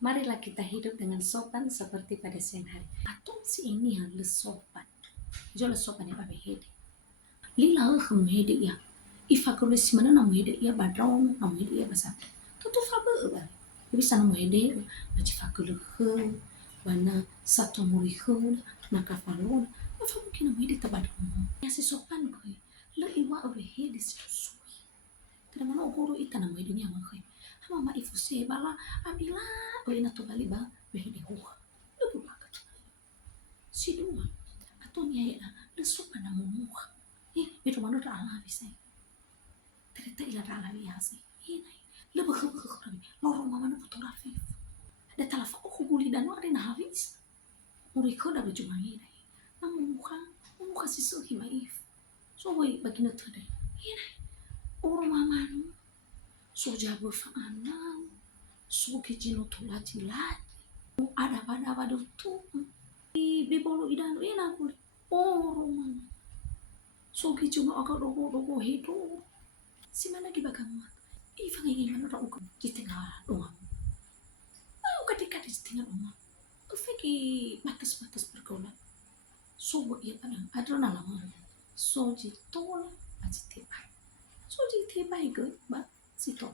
Marilah kita hidup dengan sopan seperti pada siang hari. Atau si ini yang lesopan. Jo lesopan ya babe hede. Lila hum hede ya. Ifa kalau si mana namu hede ya badrong namu hede ya basa. Tutu fabe ba. Bisa namu hede baci fakulu he. Bana satu muri he. Nakafalon. Ifa mungkin namu hede tabadrong. Ya si sopan ko. Le iwa ove hede si sui. Kada mana ogoro ita namu hede ni amakai. Mama ifu se bala abila o ina to bali ba behede huwa lebu baka si dua atau nya ya le sopa na mumuha beto mano da ala bisa tereta ila da ala biasa ina lebu khabu khabu loro mama na fotografi da talafa o guli dan ada na habis muri ko da baju mangi dai na mumuha si so himaif so boy bagina tade ina oro mama no so jago fa anam so kijino tolati lati ada pada tu bebolo idan ena kuli man so kijuma aga dogo hidu si mana di bagama ifa ngi mana ra uku di tengah rumah ayo ketika di tengah rumah ufeki batas pergaulan so buat ia pada adrona lama so ji tola aji tebai so ji tebai ke ba si to